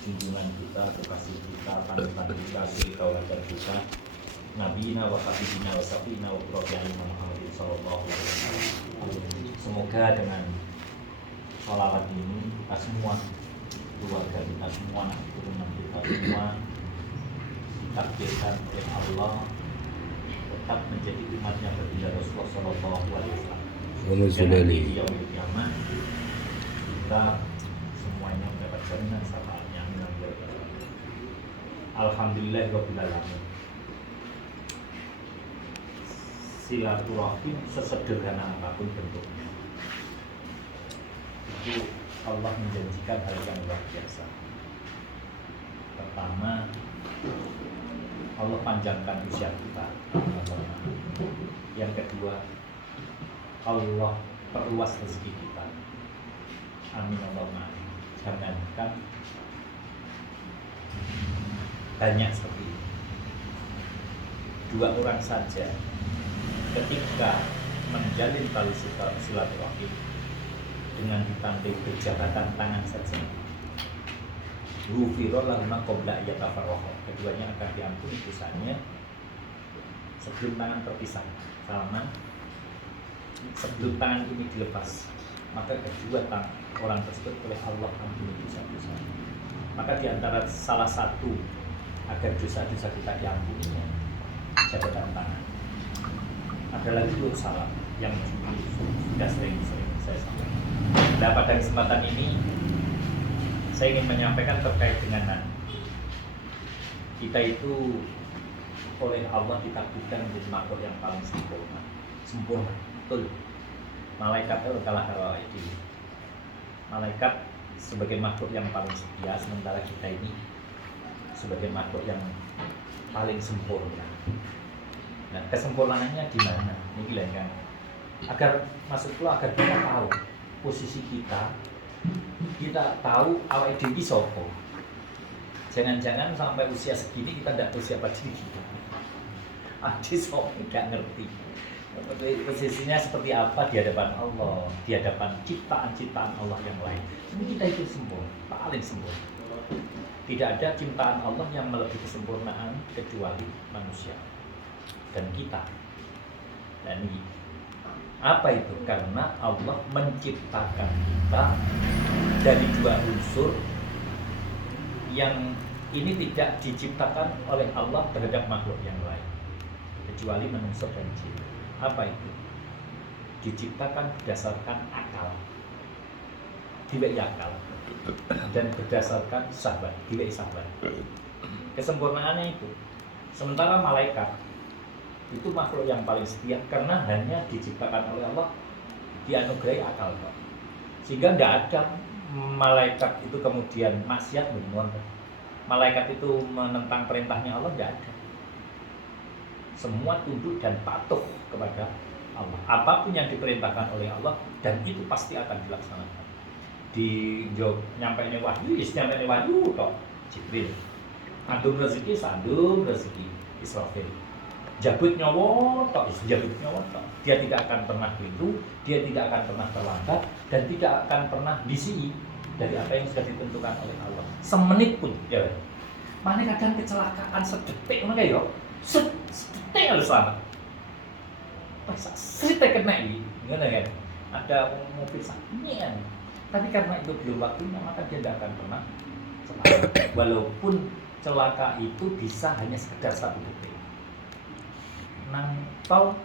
junjungan kita, kekasih kita, panutan kita, suri tauladan kita, Nabiina wa habibina wa safina wa qurratu'ayunina Muhammadin sallallahu alaihi wasallam. Semoga dengan sholawat ini kita semua, keluarga kita semua, keturunan kita semua ditakdirkan oleh Allah tetap menjadi umatnya baginda Rasulullah sallallahu alaihi wasallam. Dan di yaumil qiyamah kita semuanya mendapat jaminan syafaatnya. Alhamdulillahirabbil alamin. Silaturahim sesederhana apapun bentuknya, itu Allah menjanjikan hal yang luar biasa. Pertama, Allah panjangkan usia kita. Yang kedua, Allah perluas rezeki kita. Amin Allahumma amin. Jangankan banyak seperti ini, 2 orang saja ketika menjalin tali silaturahim dengan ditandai kejahatan tangan saja, ghufira lahum ma qabla yatafarraqu, keduanya akan diampuni dosanya sebelum tangan terpisah. Sama sebelum tangan ini dilepas, maka kedua orang tersebut oleh Allah ampuni dosa-dosa. Maka diantara salah satu agar dosa-dosa kita diampuninya jabatan tangan. Ada lagi dua salam yang sudah sering saya sampaikan. Nah, pada kesempatan ini saya ingin menyampaikan terkait dengan kita itu oleh Allah ditakdirkan menjadi makhluk yang paling sempurna, betul. Malaikat itu kalah karo itu. Malaikat sebagai makhluk yang paling setia, sementara kita ini sebagai makhluk yang paling sempurna. Nah, kesempurnaannya di mana? Ini kan. Agar maksudku agar kita tahu posisi kita tahu awake dhewe sapa. Jangan-jangan sampai usia segini kita tidak tahu siapa diri kita. Adi sok tidak ngerti posisinya seperti apa di hadapan Allah, di hadapan ciptaan-ciptaan Allah yang lain. Ini kita itu sempurna, paling sempurna. Tidak ada ciptaan Allah yang melebihi kesempurnaan kecuali manusia dan kita. Dan ini apa itu? Karena Allah menciptakan kita dari 2 unsur yang ini tidak diciptakan oleh Allah terhadap makhluk yang lain kecuali manusia dan jin. Apa itu? Diciptakan berdasarkan akal, diwek akal, dan berdasarkan sahabat, diwek sahabat. Kesempurnaannya itu. Sementara malaikat itu makhluk yang paling setia karena hanya diciptakan oleh Allah, dianugerahi akal, sehingga tidak ada malaikat itu kemudian maksiat, malaikat itu menentang perintahnya Allah, tidak ada. Semua tunduk dan patuh kepada Allah. Apapun yang diperintahkan oleh Allah dan itu pasti akan dilaksanakan. Di nyampein wahyu, nyampein wahyu kok Jibril. Sandung rezeki, sandung rezeki Israfil. Jabut nyawa tok, jabut nyawa tok. Dia tidak akan pernah keliru, dia tidak akan pernah terlambat dan tidak akan pernah disii dari apa yang sudah ditentukan oleh Allah. Semenit pun ya. Mana kadang kecelakaan sedetik ngono kae yo. Sedetik harus selamat. Pas sedetik kena ini, ngono kan. Ada mobil sakitnya. Tapi karena itu belum waktunya, maka dia tidak akan pernah selamat. Walaupun celaka itu bisa hanya sekedar 1 detik. Nang tol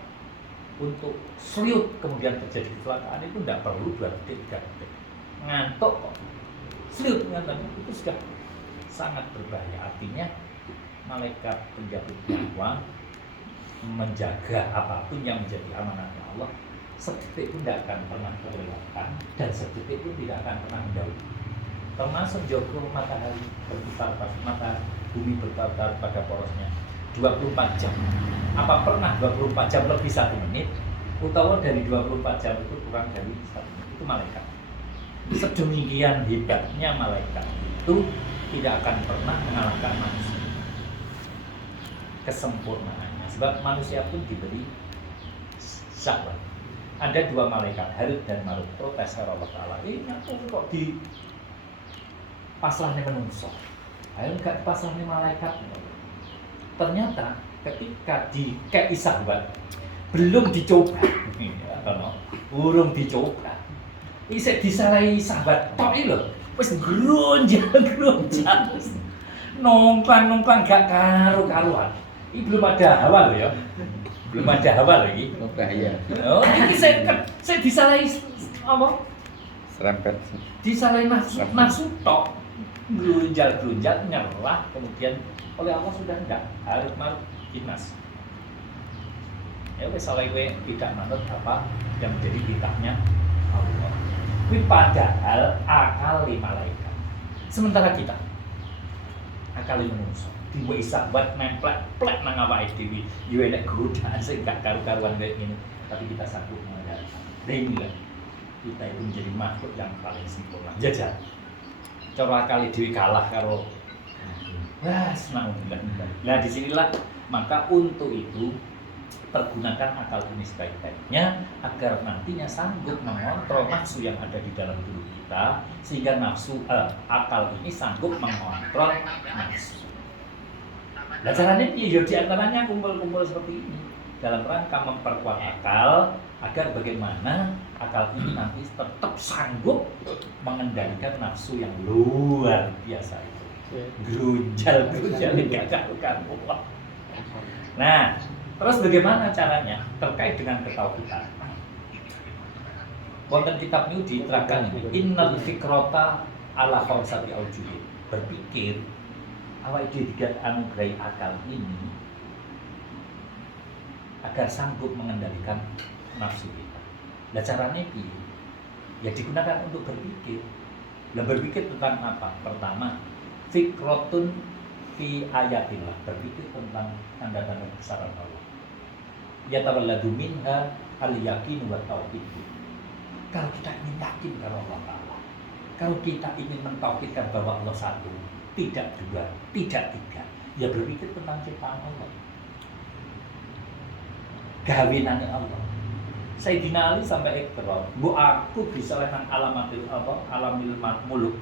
untuk seliut kemudian terjadi kecelakaan itu tidak perlu 2 detik, 3 detik. Ngantuk kok seliut ngantuk itu sudah sangat berbahaya. Artinya malaikat penjaga nyawa menjaga apapun yang menjadi amanatnya Allah, sedetik pun tidak akan pernah terlewatkan dan sedetik pun tidak akan pernah mendahului. Termasuk jogo matahari berputar, mata bumi berputar pada porosnya 24 jam. Apa pernah 24 jam lebih 1 menit? Utawa dari 24 jam itu kurang dari 1 menit. Itu malaikat. Sedemikian hebatnya malaikat itu tidak akan pernah mengalahkan manusia. Kesempurnaannya. Sebab manusia pun diberi syahwat. Ada 2 malaikat, Harut dan Marut, protes Allah Ta'ala. Ini aku kok pasrahne menungso. Ayo gak pasrahne malaikat. Ternyata ketika dikei sahabat belum dicoba, urung dicoba. Isih disalahi sahabat tok iki lho. Wis glonjang-glonjang. Nongklang gak karu-karuan. Ini belum ada hawa loh ya. Belum ada hawa loh ini. Oh bahaya. Oh, ini saya disalahi apa? Serempet. Disalahi nafsu tok. Glunjal nyerah, kemudian oleh Allah sudah enggak harus marut dinas. Ya wes saleh tidak manut apa yang menjadi titahnya Allah. Tapi padahal akal malaikat. Sementara kita akal manusia diwe sahabat nemplek-plek nang awake dhewe. Yo enek godaan sing gak karu-karuan kayak gini, tapi kita sanggup menghadapi. Inilah kita itu menjadi makhluk yang paling sempurna. Jajal. Cara akal dhewe kalah karo senang bukan. Nah disinilah maka untuk itu pergunakan akal ini sebaik-baiknya agar nantinya sanggup mengontrol nafsu yang ada di dalam diri kita sehingga akal ini sanggup mengontrol nafsu. Nah caranya ya diantaranya kumpul-kumpul seperti ini dalam rangka memperkuat akal agar bagaimana akal ini nanti tetap sanggup mengendalikan nafsu yang luar biasa itu. Grunjal gak karu-karuan. Nah, terus bagaimana caranya terkait dengan ketauhidan? Wonten kitab niku diterangkan ini, innal fikrata ala khamsati aujuhin. Berpikir awake dhewe dianugerahi akal ini agar sanggup mengendalikan nafsu kita. Nah caranya piye? Ya digunakan untuk berpikir. Lah berpikir tentang apa? Pertama, fikrotun fi ayatillah, berpikir tentang tanda-tanda kebesaran Allah. Ya tawalladu minha al-yakin wa tauhid. Kalau kita ingin yakin kepada Allah Ta'ala, kalau kita ingin mentauhidkan bahwa Allah satu, tidak dua, tidak tiga, ya berpikir tentang ciptaan Allah, gawinane Allah. Sayyidina Ali sampai ikrar, bu aku bisa nang alamil muluk.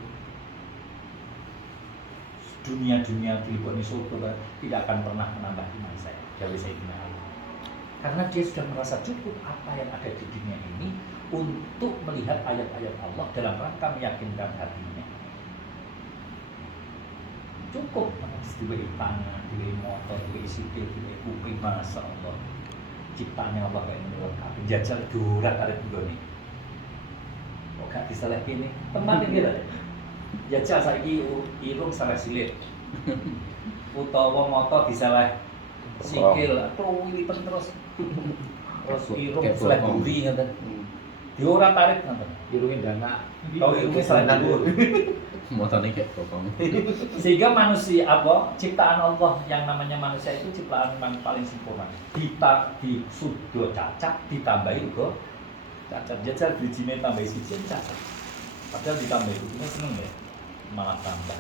Dunia-dunia diliponi surga tidak akan pernah menambah iman saya, dari Sayyidina Ali. Karena dia sudah merasa cukup apa yang ada di dunia ini untuk melihat ayat-ayat Allah dalam rangka meyakinkan hatinya. Cukup, diberi tangan, diberi motor, diberi sikil, diberi kuping, Masya Allah. Ciptaannya Allah kayak menurut kami. Jajal durat ada dua nih. Kok gak bisa lagi nih? Teman ini lah. Jajal saiki irung salah silit. Utawa motor disalah sikil, kluwilipen terus. Terus irung salah buri ngoten. Di ora tarik ngoten. Irungin dana. Tau irungnya salah dhuwur. Motornya kayak pokong. Sehingga manusia ciptaan Allah yang namanya manusia itu ciptaan yang paling sempurna. Di sudo cacat ditambahi uga cacat. Jajal bijine tambahi siji cacat. Padahal ditambahi itu seneng ya. Malah tambah.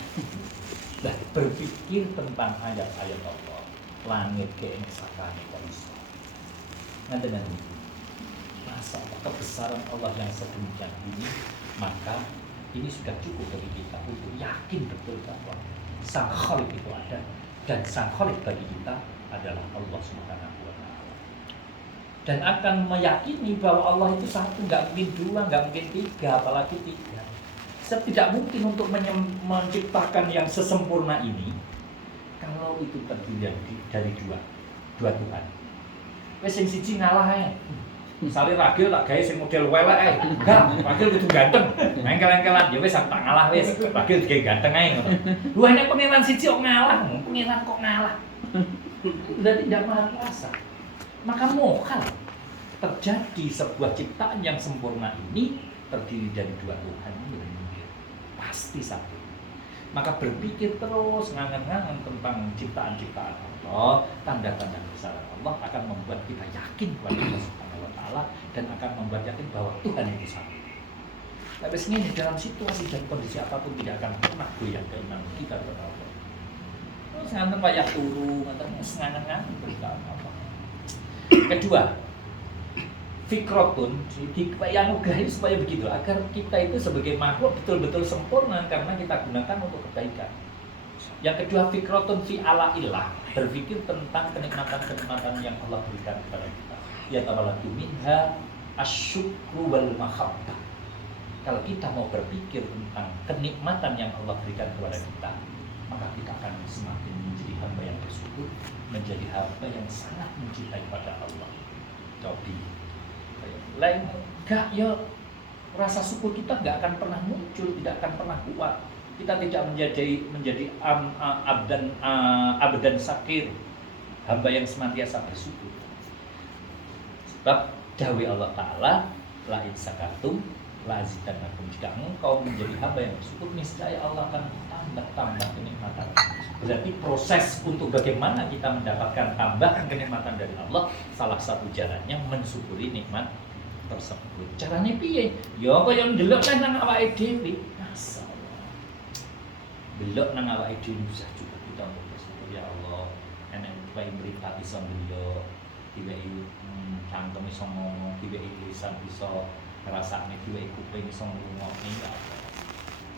Nah, berpikir tentang ayat-ayat Allah, langit keengsakane kok iso. Ngaten iki. Masa kebesaran Allah yang sedemikian ini, maka ini sudah cukup bagi kita untuk yakin betul bahwa Sang Khalik itu ada dan Sang Khalik bagi kita adalah Allah Subhanahu wa Ta'ala. Dan akan meyakini bahwa Allah itu satu, nggak mungkin dua, nggak mungkin tiga, apalagi tiga. Tidak mungkin untuk menciptakan yang sesempurna ini kalau itu terdiri dari dua Tuhan. Wes sing siji ngalah ae. Misalnya Ragil tak gawe sing model welek enggak, Ragil kudu ganteng. Engkel-engkelan ya wis tak ngalah wis. Ragil digawe ganteng ae ngono. Lu enek pangeran siji kok ngalah, pangeran kok ngalah. Sudah tidak maha kuasa. Maka mokal terjadi sebuah ciptaan yang sempurna ini terdiri dari dua Tuhan ini pasti satu. Maka berpikir terus ngangen-ngangen tentang ciptaan-ciptaan Allah, tanda-tanda kebesaran Allah akan membuat kita yakin kepada Allah Subhanahu wa Ta'ala dan akan membuat yakin bahwa Tuhan itu satu. Tapi ini dalam situasi dan kondisi apapun tidak akan pernah goyah keimanan kita kepada Allah. Terus nganten payah turu, nganten ngangen-ngangen berita apa. Kedua, fikrotun dianugrahi supaya begitu, agar kita itu sebagai makhluk betul-betul sempurna karena kita gunakan untuk kebaikan. Yang kedua, fikrotun fi ala ilah, berpikir tentang kenikmatan-kenikmatan yang Allah berikan kepada kita. Ya tawallatu minha asyukru wal mahabbah. Kalau kita mau berpikir tentang kenikmatan yang Allah berikan kepada kita, maka kita akan semakin menjadi hamba yang bersyukur, menjadi hamba yang sangat mencintai pada Allah. Jadi, lain enggak ya, rasa syukur kita enggak akan pernah muncul, tidak akan pernah kuat. Kita tidak menjadi abdan syakir, hamba yang senantiasa bersyukur. Sebab dawai Allah Ta'ala, la in sakatum la azidannakum, jika engkau menjadi hamba yang bersyukur, niscaya Allah akan tambah kenikmatan. Berarti proses untuk bagaimana kita mendapatkan tambahan kenikmatan dari Allah, salah satu jalannya mensyukuri nikmat tersebut. Caranya piye? Ya kaya ndelok nang awake dhewe. Masyaallah. Delok nang awake dhewe bisa cukup kita untuk bersyukur, ya Allah. Enek wae mripat iso ndelok, diwehi cangkem iso ngomong, diwehi lisan iso ngrasakne, diwehi kuping iso ngrungokne.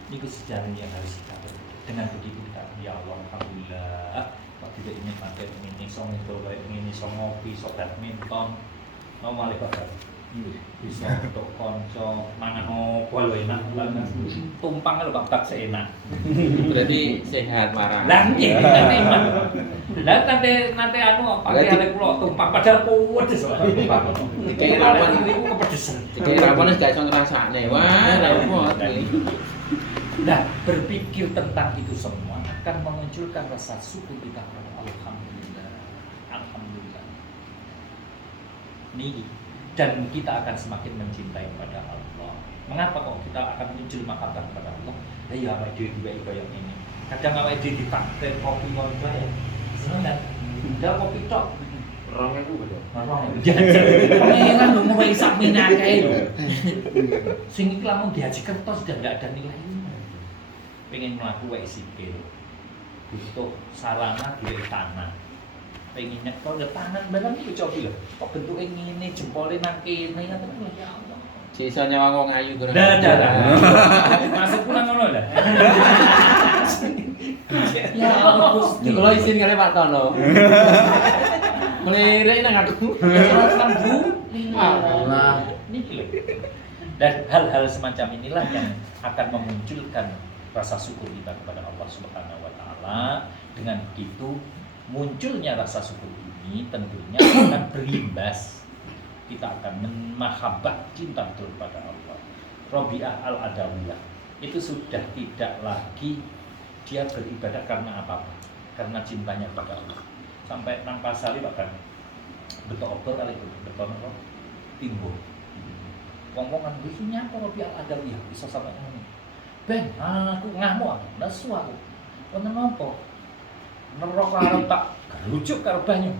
Niku sejarah yang harus kita berpikir. Dengan begitu kita, ya Allah, alhamdulillah, kok tidak ini pakai ini, so ngidul, ini so ngopi, so badminton, no malih bapak, bisa untuk konco, mangan opo lo enak banget, tumpang lo bapak seenak. Berarti sehat marah. Nanti anu pakai ada pulau tumpang, padahal pedes lah tumpang. Kayak rawan ini aku kepedesan. Kayak rawan wis gak iso ngrasakne. Wah, repot. Nah, berpikir tentang itu semua akan memunculkan rasa syukur kita kepada Alhamdulillah. Alhamdulillah. Nih, dan kita akan semakin mencintai kepada Allah. Mengapa kok kita akan muncul mahabbah kepada Allah? Ya awake dhewe diwai kaya ngene. Kadang awake dhewe dipakte kopi ngono ya. Seneng kan? Udah kopi tok. 2.000 betul. Kan lu mulai sak minake lho. Sing iki lamun dihaji kertas sudah enggak ada nilainya. Pengen melaku wae sikil, butuh sarana duwe tanah, pengen nyekel ke tangan barang iki coba lho, kok bentuke ngene jempole nang kene ngoten lho, ya Allah. Sisa nyawa wong ayu kira. Dah. Masuk pulang ngono dah. Ya Allah, Gusti. Kalau isin kali Pak Tono. Melirik nang aku. Allah. Niki lho. Dan hal-hal semacam inilah yang akan memunculkan rasa syukur kita kepada Allah Subhanahu wa Ta'ala. Dengan begitu, munculnya rasa syukur ini tentunya akan berimbas. Kita akan memahabbah cinta betul kepada Allah. Rabi'ah al-Adawiyah itu sudah tidak lagi dia beribadah karena apa-apa, karena cintanya kepada Allah. Sampai nang pasali bahkan betul obor kali itu, betul apa? Timbul. Wong-wong kan iki nyapa Rabi'ah al-Adawiyah bisa sampai ngono. Ben, aku ngamuk aku, nesu aku. Wonten napa? Neraka arep tak gerujuk karo banyu.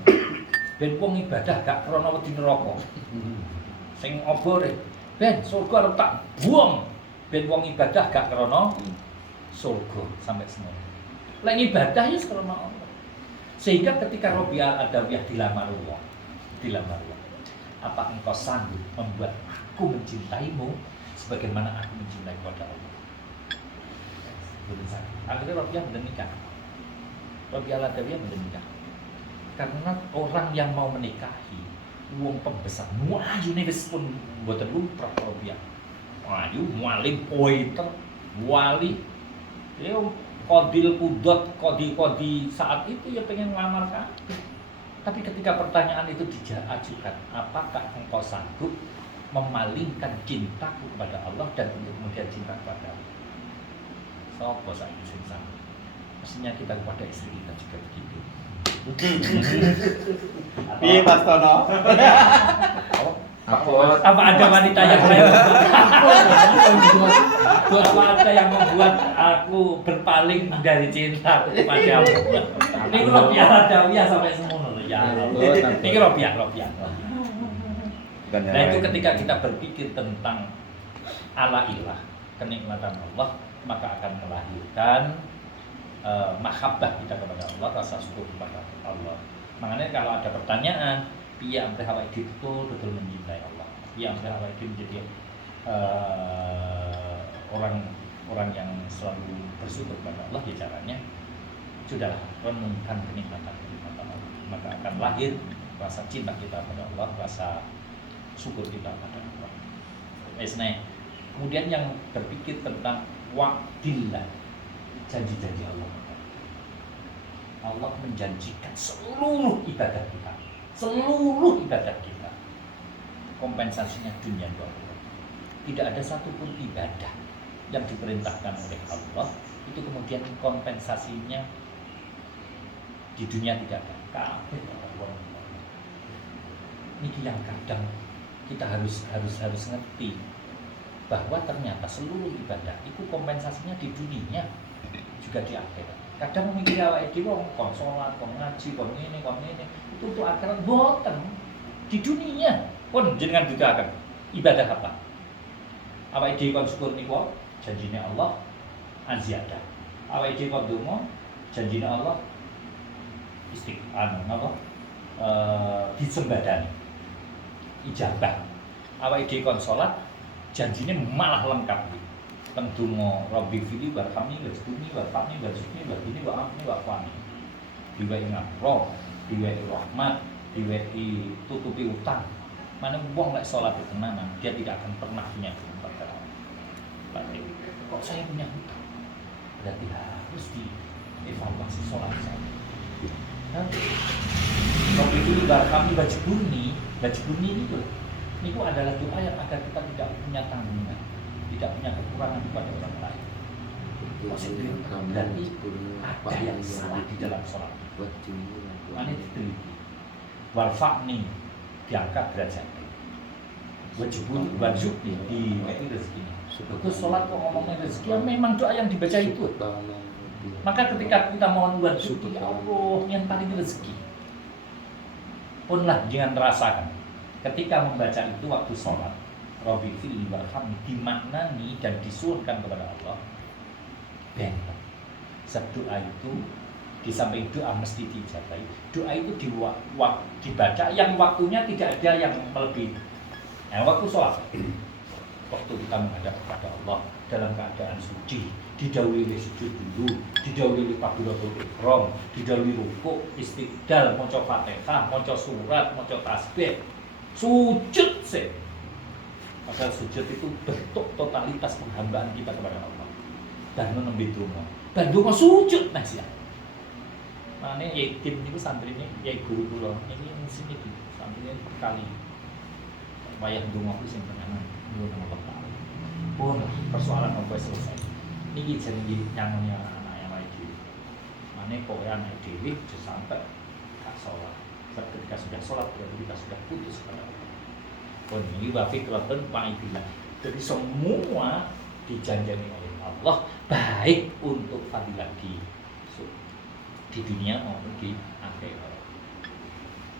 Ben wong ibadah gak krana wedi neraka. Sing obore, ben surga arep tak buang. Ben wong ibadah gak krana surga sampai semono. Lek ibadah ya krana Allah. Sehingga ketika Rabi'ah al-Adawiyah dilamar Allah, apa engkau sanggup membuat aku mencintaimu sebagaimana aku mencintai kepada Allah? Akhirnya Rabi'ah menikah. Rabi'ah al-Adawiyah menikah. Karena orang yang mau menikahi wong pembesar, muayune wis pun mboten lumrah Rabi'ah. Ayu, mualim, poiter, wali. Ya kodil kudot, kodi saat itu ya pengen ngelamar kabeh. Tapi ketika pertanyaan itu diajukan, apakah engkau sanggup memalingkan cintaku kepada Allah dan untuk kemudian cinta kepada Allah? Sopo saiki sing sanggup? Mestinya kita kepada istri kita juga begitu. Piye Mas Tono? Apa ada wanita yang lain? Apa ada yang membuat aku berpaling dari cinta kepadamu? Ini Rabi'ah al-Adawiyah sampai semono loh ya. Ini Rabi'ah. Nah itu ketika kita berpikir tentang ala ilah, kenikmatan Allah, maka akan melahirkan mahabbah kita kepada Allah, rasa syukur kepada Allah. Makanya kalau ada pertanyaan, piye amrih awake betul mencintai Allah. yang saya awal itu menjadi orang yang selalu bersyukur kepada Allah, ya caranya sudahlah renungkan kenikmatan Allah, maka akan lahir rasa cinta kita pada Allah, rasa syukur kita pada Allah. Kemudian yang berpikir tentang wa'dillah, janji-janji Allah. Allah menjanjikan seluruh ibadah kita, kompensasinya dunia dan akhirat. Tidak ada satupun ibadah yang diperintahkan oleh Allah itu kemudian kompensasinya di dunia tidak ada. Kabeh Allah. Ini yang kadang kita harus ngerti bahwa ternyata seluruh ibadah itu kompensasinya di dunia juga di akhirat. Kadang mikir awake dhewe kon salat, kon ngaji, kon ngene itu untuk akhirat boten. Di dunia pun jenengan juga akan ibadah apa? Awake dhewe kon syukur niku janjine Allah aziyadah. Awake dhewe kon donga janjine Allah disembadani ijabah. Awake dhewe kon salat janjine malah lengkap. Teng donga Rabbi fili warhamni wajtuni warfani warzuqni wahini wa'afni wa'fani. Diwehi ngapura, diwehi rahmat, diwehi tutupi utang. Mana wong lek salat tenanan, dia tidak akan pernah punya perkara. Berarti kok saya punya hutang? Berarti harus dievaluasi salat saya. Rabbi fili warhamni wajtuni ini tuh. Ini adalah doa yang agar kita tidak punya tanggungan, tidak punya kekurangan kepada orang lain. Maksudnya berarti ada yang salah di dalam sholat. Mana diteliti. Warfa'ni diangkat derajatnya. Wajibun warzuqni diweki rezeki. Itu sholat kok ngomongnya rezeki, ya memang doa yang dibaca itu. Maka ketika kita mohon warzuqni, ya Allah yang paling rezeki. Punlah jangan terasakan. Ketika membaca itu waktu sholat, Rabbi fili warhamni dimaknani dan disuruhkan kepada Allah. Benteng. Doa itu di samping doa mesti dijabai. Doa itu dibaca yang waktunya tidak ada yang melebihi. Nah, waktu sholat, waktu kita menghadap kepada Allah dalam keadaan suci, didahului sujud dulu, didahului takbiratul ihram, didahului rukuk, istiqdal, maca Fatihah, maca surat, maca tasbih. Sujud sih. Padahal sujud itu bentuk totalitas penghambaan kita kepada Allah. Dan menembi donga. Dan donga sujud nah siap. Mane yatim niku santrine yai guru kula. Ini sini iki santrine kali. Wayah donga ku sing tenanan nyuwun Allah Taala. Pun persoalan apa selesai. Niki jenenge nyangonya anak yang lagi. Mane pokoke anak dhewe sampai gak salat. Ketika sudah sholat berarti kita sudah putus pada Allah. Ini wafik roten pa'idillah. Jadi semua dijanjani oleh Allah baik untuk fadilah di dunia maupun di akhirat.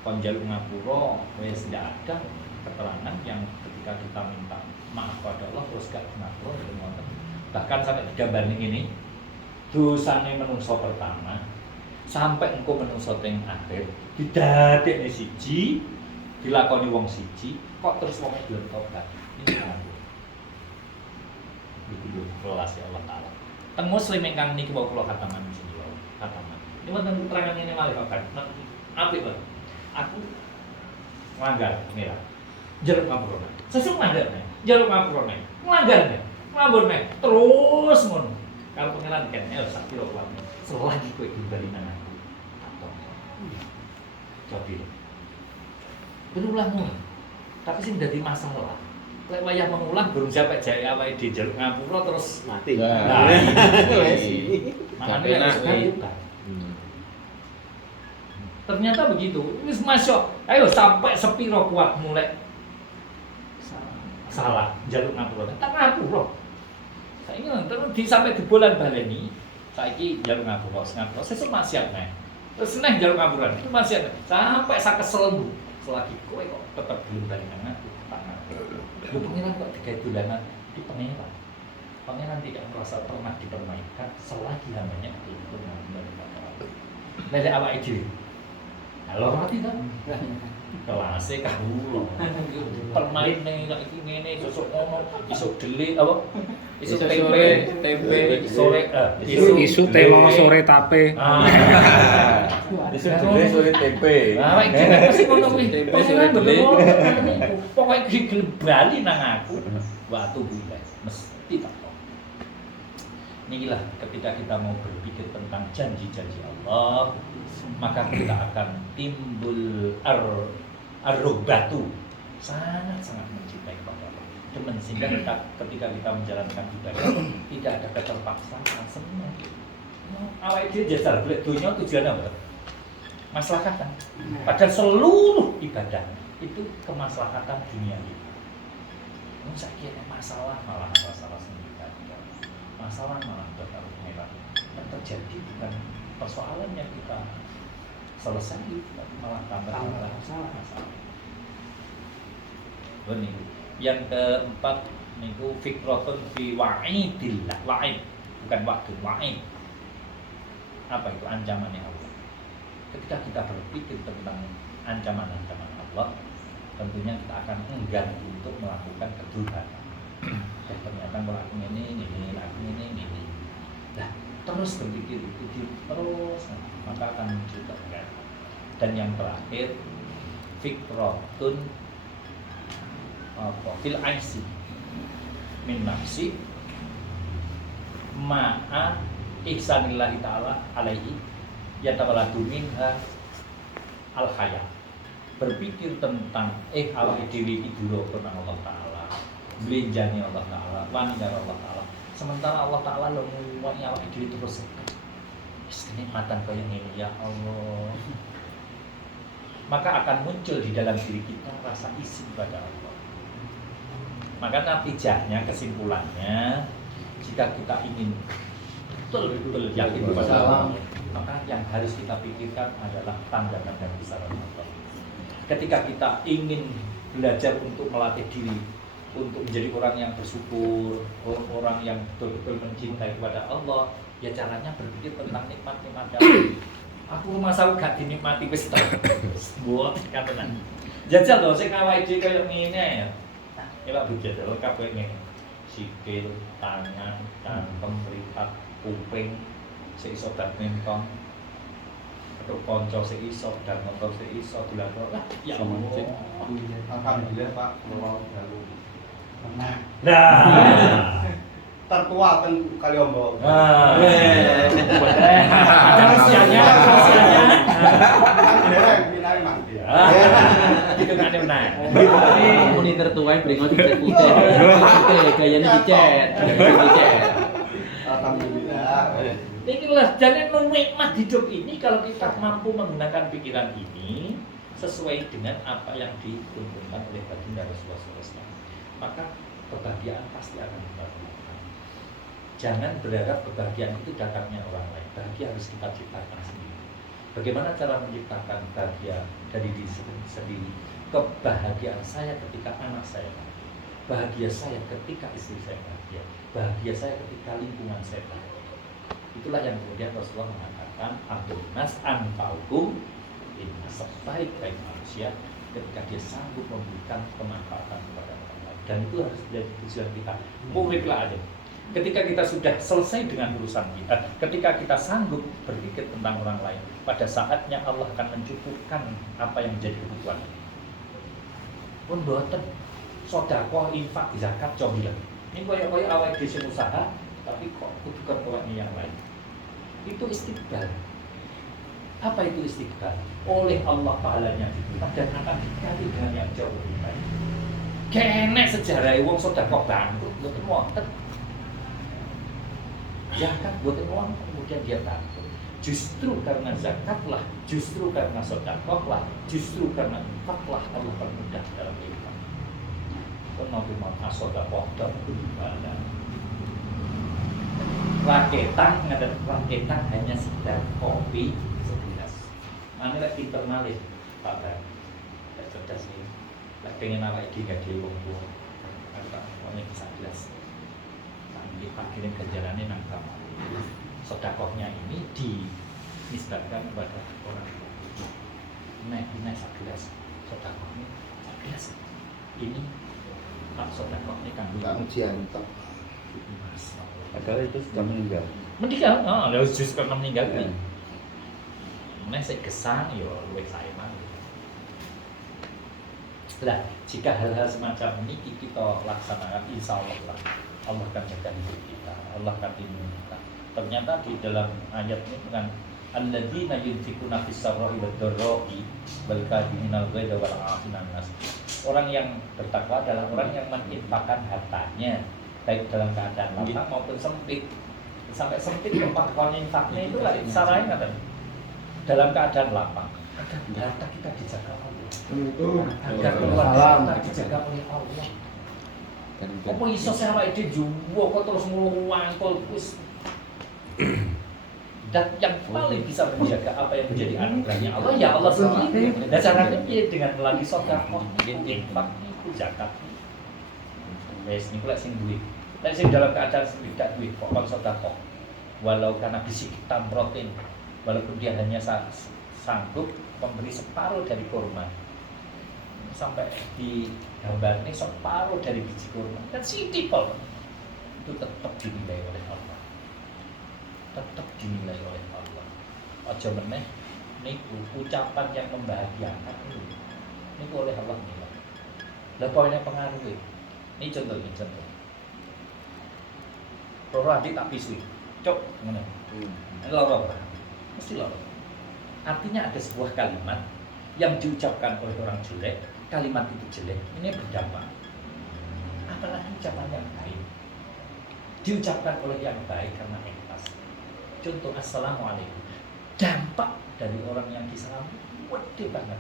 Konjaluk ngapura, wes tidak ada keterangan yang ketika kita minta maaf pada Allah terus gak ngapura. Bahkan sampai digambar ini dosane menungso pertama sampai engkau menungso teng akhir didadekne siji dilakoni wong siji kok terus wong belum tobat ini kan iki kelas ya Allah Taala teng muslim ingkang niki wau kula khataman sini wau khataman ini wonten keterangan ngene malih kok kan apik Pak aku nglanggar merah jeruk ngapura sesuk nglanggar jeruk ngapura nglanggar terus ngono kalau pengenan kan sak kilo kuwi selagi kowe kembali nang aku atau cobi berulang-ulang tapi sing dadi masalah lek wayah mengulang durung sampai jaya awake di jaluk ngapura terus mati. Nah, makanya ternyata begitu wis masuk ayo sampai sepiro kuat mulai salah jaluk ngapura tak ngapura saiki terus sampai dibolan baleni saiki jaluk ngapura sesuk maksiat neh terus neh jaluk ngapura itu maksiat sampai sak keselmu selagi kowe kok tetep belum balik nang aku tak ngapura lho pengiran kok digawe dolanan di pangeran tidak merasa pernah dipermainkan selagi hambanya itu benar-benar dari awake dhewe lho mati kan kelasnya kawula. Permaine nek iki ngene sesuk ngono, isuk delik apa? Isuk tempe, sore Isu telo sore tape. Isu dhewe sore tempe. Awake dhewe mesti ngono kuwi. Tempe sore delik. Pokoke gelem bali nang aku. Waktu bulan mesti tak. Inilah ketika kita mau berpikir tentang janji-janji Allah, maka kita akan timbul ar-rughbatu, sangat-sangat mencintai kepada Allah. Demen sehingga ketika kita menjalankan ibadah tidak ada keterpaksaan, senang. Awake dhewe jajal golek donya tujuannya apa? Maslahatan. Padahal seluruh ibadah itu kemaslahatan dunia ini. Saiki nek masalah malah masalah sendiri. Masalah malah terlalu merah. Yang terjadi bukan persoalan yang kita selesai, malah tambah masalah. Ini yang keempat niku fikratun fi wa'idillah, wa'id bukan waktu wa'id. Apa itu ancamannya Allah? Ketika kita berpikir tentang ancaman-ancaman Allah, tentunya kita akan enggan untuk melakukan kedurhakaan. Ternyata melakukan ini. Nah, terus berpikir terus, maka akan muncul kegagalan. Dan yang terakhir, fikratun fil aisi min nafsi ma'a ihsanillahi ta'ala alaihi yatawalladu minha al khayal. Berpikir tentang awake dhewe iki duraka nang Allah Ta'ala, blenjane Allah Ta'ala, wani karo Allah Ta'ala. Sementara Allah Ta'ala lho nguwani awake dhewe terus. Wis kenikmatan kaya ngene ya Allah. Maka akan muncul di dalam diri kita rasa isi pada Allah. Maka natijahnya, kesimpulannya, jika kita ingin betul-betul yakin kepada Allah, maka yang harus kita pikirkan adalah tanda-tanda besaran Allah. Ketika kita ingin belajar untuk melatih diri untuk menjadi orang yang bersyukur, orang yang betul-betul mencintai kepada Allah, ya caranya berpikir tentang nikmat-nikmat Allah. Aku rumah sawu gak dinikmati wis ta. Buat katenan. Jajal lho sing awake dhewe kaya ngene ya. Ya Pak Bujat lengkap kaya ngene. Sikil, tangan, kantong, mripat, kuping, sing iso badminton. Untuk konco sing iso, dan motor sing iso dilakukan lah. Ya Allah. Alhamdulillah Pak, kalau dalu. Nah, Tertua kan kali ombo. Ada usianya. Binari mati. Gitu kan benar. Ini muni tertua yang beringot dicet putih. Oke, gayanya dicet. Alhamdulillah. Inilah jadi nikmat hidup ini kalau kita mampu menggunakan pikiran ini sesuai dengan apa yang dituntunkan oleh baginda Rasulullah SAW. Maka kebahagiaan pasti akan kita temukan. Jangan berharap kebahagiaan itu datangnya orang lain. Bahagia harus kita ciptakan sendiri. Bagaimana cara menciptakan bahagia dari diri sendiri? Kebahagiaan saya ketika anak saya bahagia. Bahagia saya ketika istri saya bahagia. Bahagia saya ketika lingkungan saya bahagia. Itulah yang kemudian Rasulullah mengatakan Abdul Nas anfa'ukum inna sebaik-baik manusia ketika dia sanggup memberikan kemanfaatan kepada orang lain. Dan itu harus menjadi tujuan kita. Muridlah aja. Ketika kita sudah selesai dengan urusan kita, ketika kita sanggup berpikir tentang orang lain, pada saatnya Allah akan mencukupkan apa yang menjadi kebutuhan. Pun boten sedekah, infak, zakat, coba. Ini koyo-koyo awake dhewe usaha, tapi kok bukan orang yang lain. Itu istiqbal. Apa itu istiqbal? Oleh Allah pahalanya dilipat dan akan dikali dengan yang jauh lebih baik. Kenek sejarah wong sedekah bangkrut mboten wonten. Zakat buatan uang kemudian dia takut. Justru karena zakatlah, justru karena sedekahlah, justru karena infaklah Allah permudah dalam kehidupan. Nabi Muhammad sedekah dan beribadah. Raketan hanya sekedar kopi segelas. Mana lek pinter malih Pak Bar. Ya cerdas nih. Lek pengen awake dhewe gak dhewe wong tuwa. Kan pokoknya bisa jelas. Dipakirin ganjarannya nang kamar. Sedekahnya ini dinisbatkan kepada orang nek segelas sedekah ini biasa. Ini hak sedekah ini kan Enggak ujian toh. Padahal itu sudah meninggal. meninggal, lalu justru karena meninggal Ya. ini. Mana saya kesan, yo luwih saya mah. Nah, jika hal-hal semacam ini kita laksanakan, insya Allah lah, Allah akan jaga hidup kita, Allah akan lindungi kita. Ternyata di dalam ayat ini dengan alladzina yunfikuna fis sarra'i wad dharra'i wal kadhiminal ghaidha wal 'afinan nas. Orang yang bertakwa adalah orang yang menginfakkan hartanya baik dalam keadaan lapang maupun sempit. Sampai sempit kemampuan infaknya itu lah caranya kan dalam keadaan lapang agar harta kita dijaga Allah, agar keluarga kita dijaga oleh Allah. Apa iso saya awake dhewe juwo kok terus ngluwangkul wis. Dan yang paling bisa menjaga apa yang menjadi anugerahnya Allah ya Allah sendiri. Dan caranya piye dengan melalui sedekah, infak, zakat. Wes niku lek sing duwe. Lek sing dalam keadaan sempit gak duwe kok sedekah. Walau karena bisik tamrotin, walaupun dia hanya sanggup memberi separuh dari kurma, sampai di gambar ini separuh dari biji kurma, kan simple, itu tetap dinilai oleh Allah, tetap dinilai oleh Allah. Ojo meneh, niku ucapan yang membahagiakan ini oleh Allah nilai. Lah poinnya pengaruh ini contohnya contoh. Roro adik tak pisui. Cok, mana? Ini loro, mesti loro. Artinya ada sebuah kalimat yang diucapkan oleh orang jelek, kalimat itu jelek, ini berdampak. Apalagi ucapan yang baik, diucapkan oleh yang baik karena ikhlas. Contoh assalamualaikum, dampak dari orang yang disalam, gede banget.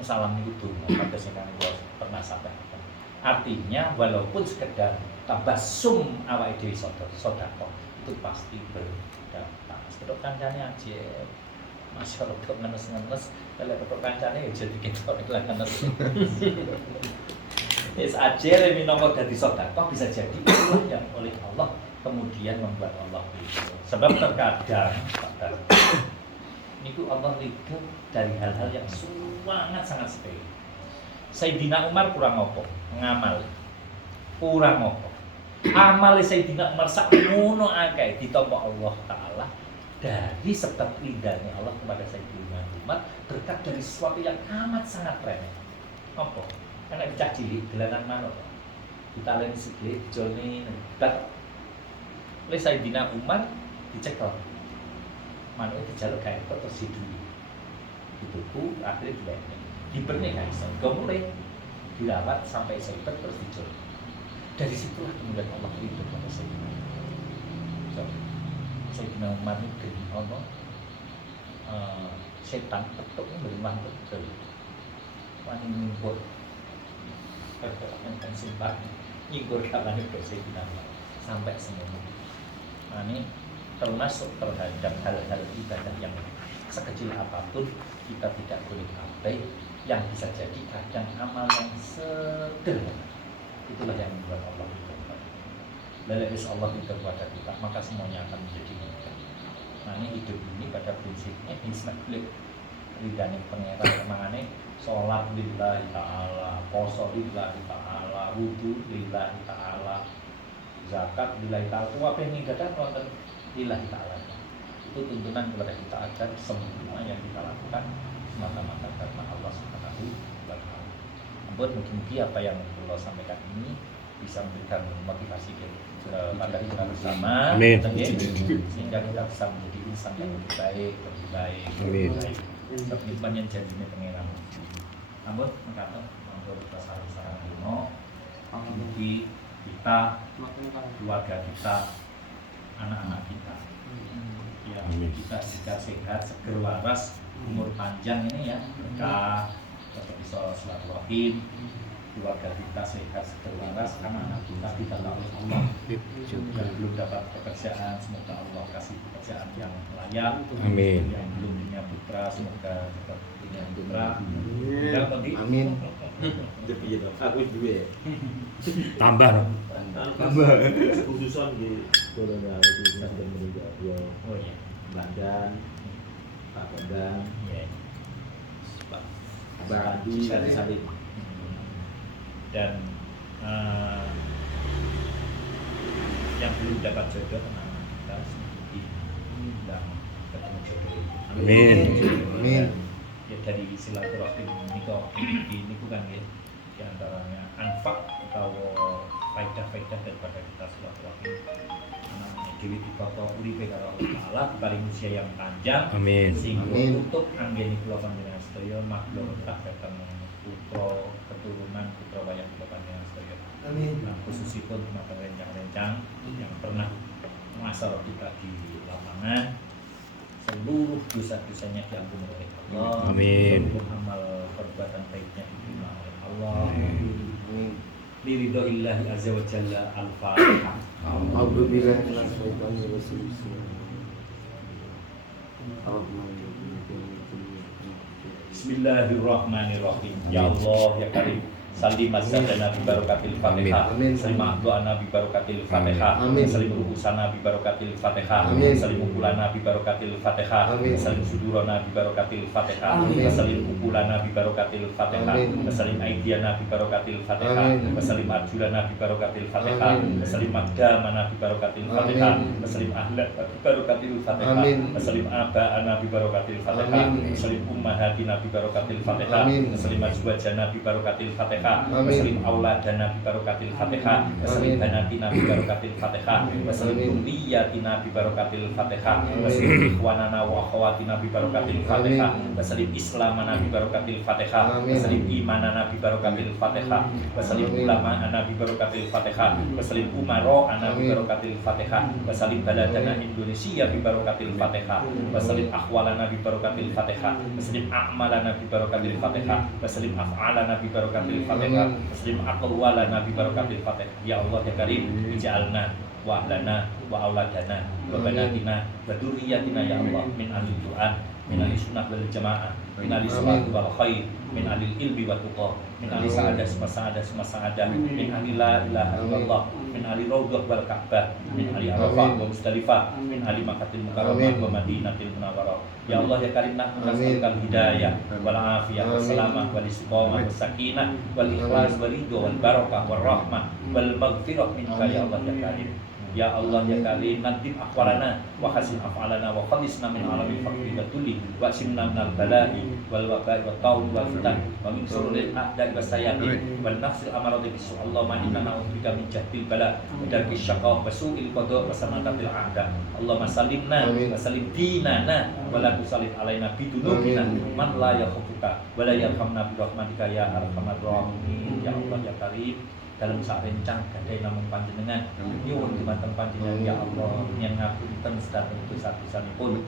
Salam itu tuh, pada sekarang gua pernah sampaikan. Artinya walaupun sekedar tabassum awake dhewe sedekah itu pasti berdampak. Sedekah kancane aja. Masyaallah kok ngenes-ngenes, kalau kok kancane ya jadi ketok ilang ngenes. Wis ajere minangka dadi sedekah bisa jadi itulah yang oleh Allah kemudian membuat Allah ridho. Sebab terkadang niku Allah ridho dari hal-hal yang sangat sepele. Sayyidina Umar kurang apa? Ngamal. Kurang apa? Amal Sayyidina Umar sak ngono akeh ditampa Allah taala dari sebab ridhanya Allah kepada Sayyidina Umar berkat dari sesuatu yang amat sangat remeh. Apa? Karena bocah cilik dolanan manuk. Ditaleni sikile dijolne bet. Oleh Sayyidina Umar dicekel. Manuke dijaluk gawe terus diduwi. Dituku akhirnya dileni. Diberne kan iso. Mulai dirawat sampai sehat terus dijual. Dari situlah kemudian Allah ridho kepada Sayyidina Umar. Sayyidina Umar itu geni ono setan petuk berimah betul. Wani ngumpul. Yang sumpah ngikut kapan itu Sayyidina Umar sampai semua. Nah ini termasuk terhadap hal-hal ibadah yang sekecil apapun kita tidak boleh abai. Yang bisa jadi kadang amal yang sederhana itulah yang membuat Allah ridho. Lalu Allah ridho kepada kita maka semuanya akan menjadi mudah. Nah ini hidup ini pada prinsipnya hisnaklik ridhani pengeran kemangane sholat lillahi ta'ala, poso lillahi ta'ala, wudu lillahi ta'ala, zakat lillahi ta'ala, apa yang ibadah nonton lillahi ta'ala. Itu tuntunan kepada kita agar semua yang kita lakukan semata-mata karena Allah Subhanahu wa Ta'ala. Ampun, mungkin apa yang Allah sampaikan ini bisa memberikan motivasi kepada kita bersama. Amin. Sehingga kita bisa menjadi insan yang lebih baik, lebih baik. Amin. Sebagaimana yang jadinya pengenan. Ampun, mengatakan ampun sarang dino, mungkin kita, keluarga kita, anak-anak kita. Ya, kita sehat, seger waras, umur panjang ini ya, berkah, tetap bisa silaturahim, keluarga kita sehat, seger waras, anak-anak kita dijaga oleh Allah. Yang belum dapat pekerjaan, semoga Allah kasih pekerjaan yang layak. Amin. Yang belum punya putra, semoga dapat punya putra. Amin. Aku dua. Tambah. Khususan di Corona itu sudah meninggal. Ya, Oh iya. Mbak Dan, Pak Kodang, Iya. Bagi salib. Dan yang belum dapat jodoh teman-teman kita dan ketemu jodoh. Amin. Amin. Ya dari silaturahim ini kok ini bukan ya di antaranya anfak atau faedah-faedah daripada kita silaturahim. Dewi dipapa uripe karo Allah Taala paring usia yang panjang. Amin. Sehingga Amin. untuk anggeni kula panjenengan sedaya maklum tak datang putra keturunan putra wayang kula panjenengan sedaya. Amin. Nah, khususipun teman rencang-rencang yang pernah mengasal kita di lapangan, seluruh dosa-dosanya diampuni oleh Allah. Amin. Seluruh amal perbuatan baiknya diterima oleh Allah. Amin. Liridhoillahi azza wa jalla al-Fatihah. A'udzubillahi minasyaitonir rajim. Bismillahirrahmanirrahim. Ya Allah ya Karim, salim masjidana bi barakatil Fatihah. Amin. Salim doana bi barakatil Fatihah. Amin. Salim ruhusana bi barakatil Fatihah. Amin. Salim ukulana bi barakatil Fatihah. Amin. Salim sudurana bi barakatil Fatihah. Amin. Salim ukulana bi barakatil Fatihah. Amin. Salim aidiana bi barakatil Fatihah. Amin. Salim arjulana bi barakatil Fatihah. Amin. Salim madamana bi barakatil Fatihah. Amin. Salim ahlat bi barakatil Fatihah. Amin. Salim aba'ana bi barakatil Fatihah. Amin. Salim ummahatina bi barakatil Fatihah. Amin. Salim azwajana bi barakatil Fatihah. Amin. Salim auladana bi barakatil Fatihah. Salim Amin. banatina bi barakatil Fatihah. Salim Amin. dzurriyyatina bi barakatil Fatihah. Amin. Salim ikhwanana wa akhawatina bi barakatil Fatihah. Salim islamana bi barakatil Fatihah. Amin. Salim imanana bi barakatil Fatihah. Salim Amin. ulama'ana bi barakatil Fatihah. Salim umara'ana bi Amin. barakatil Fatihah. Salim baladana Indonesia bi barakatil Fatihah. Salim ahwalana bi barakatil Fatihah. Salim a'malana bi barakatil Fatihah. Salim af'alana bi barakatil Fatihah. Salim aqwalana bi barakatil Fatihah. Ya Allah ya Karim, ij'alna wa ahlana wa auladana wa banatina wa dzurriyyatina ya Allah min ahli Qur'an, min ahli sunnah wal jamaah, min ahli salat wal khair, min ahli ilmi wa tuqa, min ahli sa'adah sa'adah, min ahli la ilaha illallah, min ahli raudhah wal ka'bah, min ahli arafah wa musdalifah, min ahli makkatil mukarramah wa madinatil munawwarah. Ya Allah ya Karim, nas'aluka hidayah wal afiyah was salamah wal istiqamah was sakinah wal ikhlas wal ridho wal barakah wal rahmah wal maghfirah minka ya Allah ya Karim. Ya Allah ya Karim, nadib akhwarana wa hasin af'alana wa khalisna min alamil faqri wa tulli wa simna minal bala'i wal waba'i wa ta'ud wal fitan wa min sururil a'da'i wa sayatin wal nafsil amarati bisu. Allahumma inna na'udzubika min jahdil bala wa darkis syaqa wa su'il qada wa samatatil a'da. Allahumma salimna wa salim dinana wa la tusallit alaina bidunubina man la yakhufuka wa la yarhamna bi rahmatika ya arhamar rahimin. Ya Allah ya Karim, dalam sak rencang gadai namung panjenengan nyuwun dumateng panjenengan ya Allah yang ngapunten sedateng dosa-dosanipun,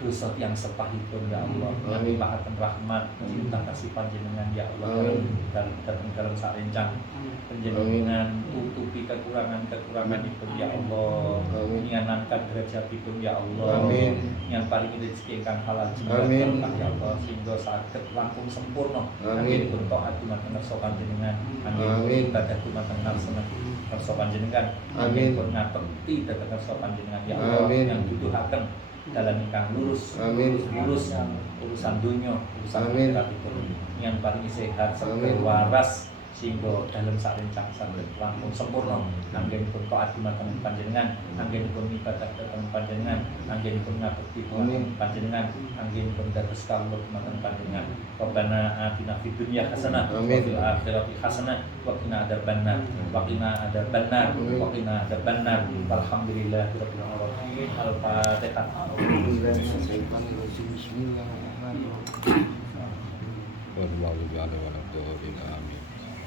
dosa yang sepahipun ya Allah, limpahkan rahmat cinta kasih panjenengan ya Allah dalam sak rencang panjenengan tutupi kekurangan-kekuranganipun ya Allah, nyanangkan derajatipun ya Allah, yang paling rezeki ingkang halal Amin. ya Allah sehingga saged langkung sempurna Amin. pun taat dumateng ngarsa panjenengan, Amin. ibadah dumateng ngarsa panjenengan, Amin. pun ngabekti dhateng ngarsa panjenengan ya Allah, Amin. yang tuduhaken dalam ingkang lurus, Amin. lurus urusan dunia, urusan Amin. akhiratipun yang paling sehat Amin. serta waras sehingga dalam sak rencang saged langkung sempurna anggenipun taat dumateng panjenengan, anggenipun ibadah dhateng panjenengan, anggenipun ngabekti dumateng panjenengan, anggenipun dados kawula dumateng panjenengan. Rabbana atina fid dunya hasanah wa Amin. fil akhirati hasanah wa qina adzabannar wa qina adzabannar wa qina adzabannar. Walhamdulillahirabbil alamin. Al-Fatihah. Bismillahirrahmanirrahim. Wallahu a'lam. Amin.